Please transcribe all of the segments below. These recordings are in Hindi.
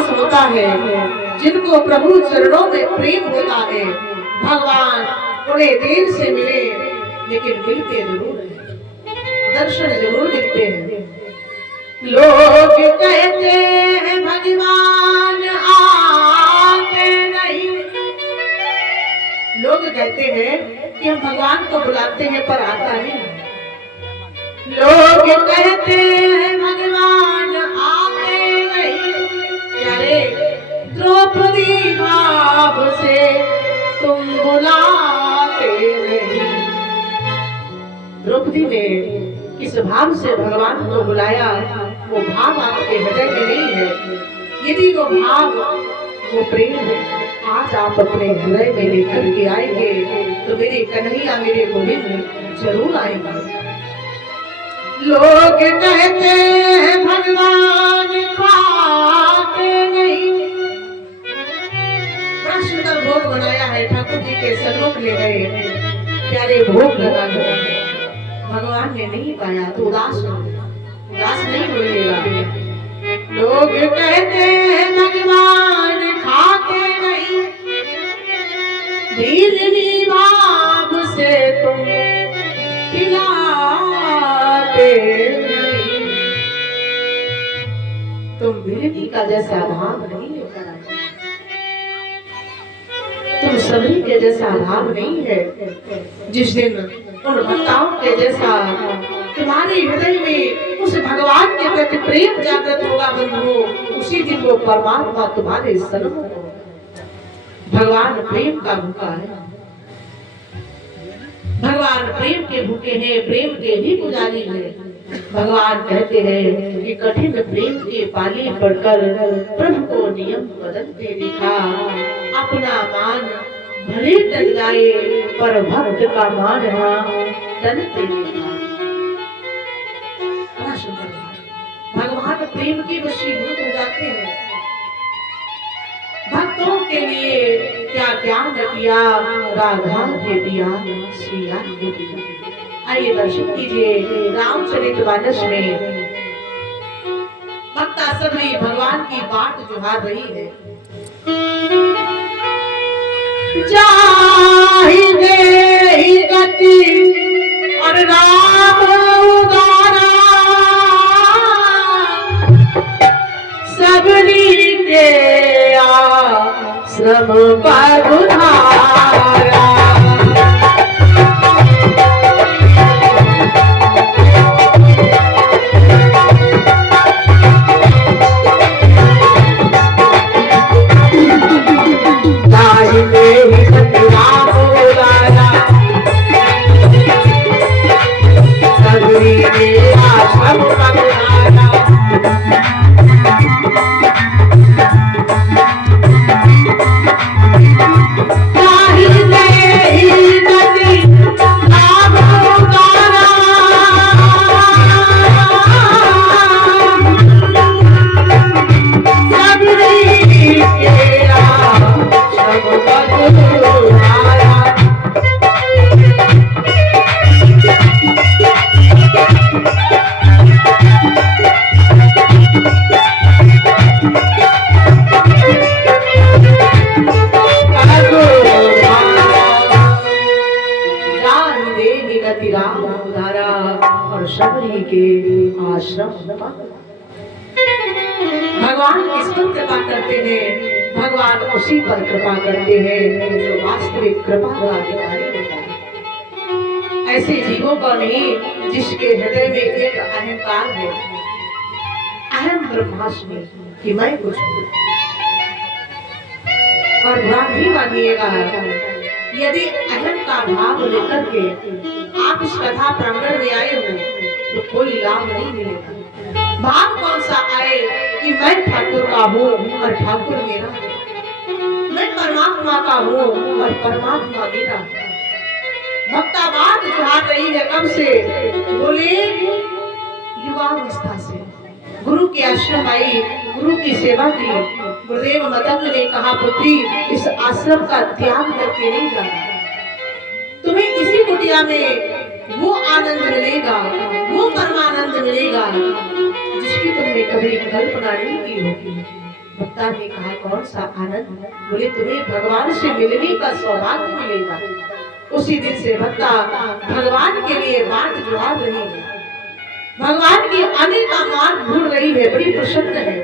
विश्वास होता है, जिनको प्रभु चरणों में प्रेम होता है, भगवान उन्हें देर से मिले लेकिन मिलते जरूर हैं, दर्शन जरूर मिलते हैं। लोग कहते हैं भगवान आते नहीं, लोग कहते हैं कि हम भगवान को बुलाते हैं पर आता नहीं। लोग कहते हैं भगवान आते नहीं, प्यारे द्रौपदी भाव से तुम बुलाते नहीं। द्रौपदी ने किस भाव से भगवान को बुलाया, वो भाव आपके हृदय में नहीं है। यदि वो भाव, वो प्रेम है, आज आप अपने हृदय में लेकर के आएंगे तो मेरे कन्हैया, मेरे गोविंद जरूर आएंगे। लोग कहते हैं भगवान खाते नहीं, बड़ा सुंदर भोग बनाया है, ठाकुर जी के सन्मुख ले गए, प्यारे भोग लगा दो, भगवान ने नहीं पाया तो उदास नहीं बोलेगा। लोग कहते हैं भगवान खाते नहीं, दीननी भाव से तुम खिलाते नहीं, तुम बिरनी का जैसा भाव नहीं लेकर आए, तुम सभी के जैसा भाव नहीं है। जिस दिन उन भक्ताओं के जैसा तुम्हारे हृदय में उस भगवान के प्रति प्रेम जागृत होगा बंधु, उसी दिन वो परमात्मा तुम्हारे सन्मुख होगा। भगवान प्रेम का भूखा है, भगवान प्रेम के भूखे हैं, प्रेम के ही पुजारी हैं। भगवान कहते हैं कि कठिन प्रेम के पाली पढ़कर प्रभु को नियम बदलते दिखा, अपना मान भले टल जाए पर भक्त का मान टलते दिखा। भगवान प्रेम के वशीभूत हो जाते हैं। भक्तों के लिए क्या ज्ञान किया, राधा के दिया, सिया के दिया। आइए दर्शन कीजिए रामचरितमानस में भक्ता सबरी भगवान की बाट जुहार रही है। चाहिए ही गति और राम उदारा, सबरी के आश्रम पर उधारा। भगवान किस पर कृपा करते हैं? भगवान उसी पर कृपा करते हैं जो वास्तविक कृपा का अधिकारी होता है। ऐसे जीवों का नहीं जिसके हृदय में एक अहंकार है, अहम ब्रह्मास्मि, कि मैं कुछ हूँ। और बुरा नहीं मानिएगा, यदि अहम का भाव लेकर के आप इस कथा प्रांगण में आए हो तो कोई लाभ नहीं मिलेगा। भाव कौन सा आए कि मैं ठाकुर का हूँ और ठाकुर मेरा है, मैं परमात्मा का हूँ और परमात्मा मेरा है। भक्ता बात जुहार रही है कब से? बोले युवावस्था से। गुरु के आश्रम आई, गुरु की सेवा की। गुरुदेव मतंग ने कहा, पुत्री इस आश्रम का त्याग करके नहीं जाना, तुम्हें इसी कुटिया में वो आनंद मिलेगा, वो परमानंद मिलेगा जिसकी तुमने कभी कल्पना नहीं की होगी। भक्ता ने कहा कौन सा आनंद? बोले तुम्हें भगवान से मिलने का सौभाग्य मिलेगा। उसी दिन से भक्ता भगवान के लिए बाट जुड़ा रही है, भगवान के आने का मार्ग ढूंढ रही है, बड़ी प्रसन्न है,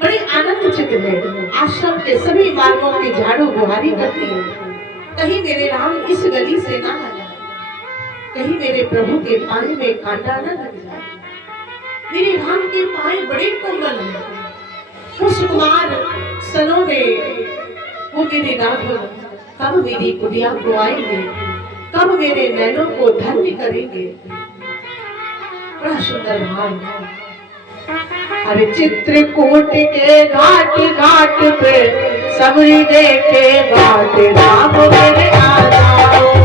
बड़ी आनंद चित्त है। आश्रम के सभी मार्गों की झाड़ू बुहारी करती है, कहीं मेरे राम इस गली से ना आ जाए, कहीं मेरे प्रभु के पाए में कांटा न लग जाए। मेरे राम के पाए बड़े कोमल हैं, उस कुमार सनों में वो मेरे राघव कब मेरी कुटिया को आएंगे, कब मेरे नैनों को धन्य करेंगे। बड़ा सुंदर भाव। अरे चित्रकूट के घाट घाट पे सबरी देखे बाट, राम मेरे आ जाओ।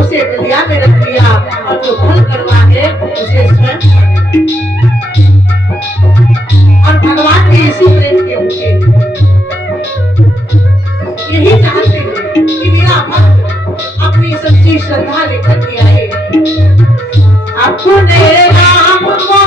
उसे दलिया में रख लिया और जो फल करवा है उसे स्वयं, और भगवान के इसी प्रेम के भूखे यही चाहते हैं कि मेरा भक्त अपनी सच्ची श्रद्धा लेकर के आए। अपने राम को